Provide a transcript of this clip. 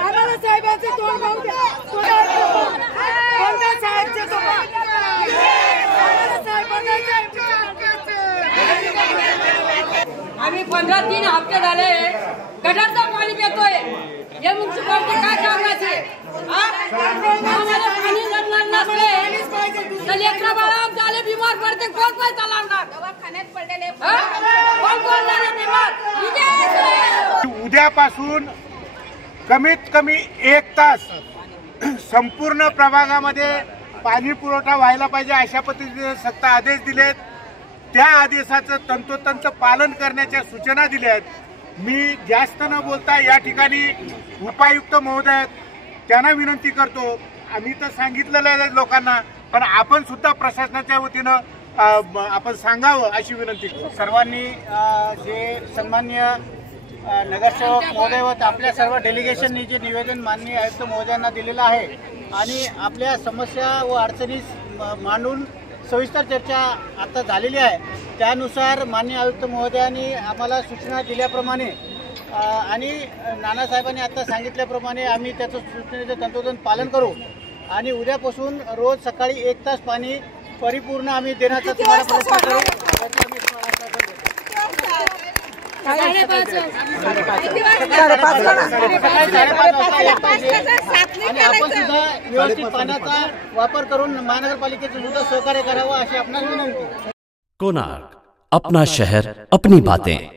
आम्हाला साहेबांचे तोंड पाहू द्या. कोणत्या साहेबचे तोंड? आम्ही 15-3 हप्ते झाले गटारचं पाणी पितोय. हे म्युन्सिपालिटी काय कामाचे? आम्हाला पाणी जर नसले तर लेकरं बाळा झाले बिमार पडते. कोण पैसा लावणार? दवाखान्यात पडलेले कोण बोलणार बिमार? उद्यापासून कमीत कमी 1 तास संपूर्ण प्रभागामध्ये पाणी पुरवठा व्हायला पाहिजे अशा पद्धतीने सक्त आदेश दिलेत. त्या आदेशाचं तंतोतंत पालन करण्याच्या सूचना दिल्या आहेत. मी जास्त न बोलता या ठिकाणी उपायुक्त महोदय त्यांना विनंती करतो. आम्ही तर सांगितलेलं आहे लोकांना, पण आपण सुद्धा प्रशासनाच्या वतीनं आपण सांगावं अशी विनंती करतो. सर्वांनी जे सन्माननीय नगरसेवक महोदय व आपल्या सर्व डेलिगेशननी जे निवेदन माननीय आयुक्त महोदयांना दिलेलं आहे आणि आपल्या समस्या व अडचणी मांडून सविस्तर चर्चा आता झालेली आहे, त्यानुसार माननीय आयुक्त महोदयांनी आम्हाला सूचना दिल्याप्रमाणे आणि नानासाहेबांनी आता सांगितल्याप्रमाणे आम्ही त्याचं सूचनेचं तंतोतंत पालन करू आणि उद्यापासून रोज सकाळी 1 तास पाणी परिपूर्ण आम्ही देण्याचा तुम्हाला प्रयत्न करू. आणि आपण सुद्धा व्यवस्थित पाण्याचा वापर करून महानगरपालिकेचं सुद्धा सहकार्य करावं अशी आपणास विनंती. कोणार्क, अपना शहर अपनी बातें.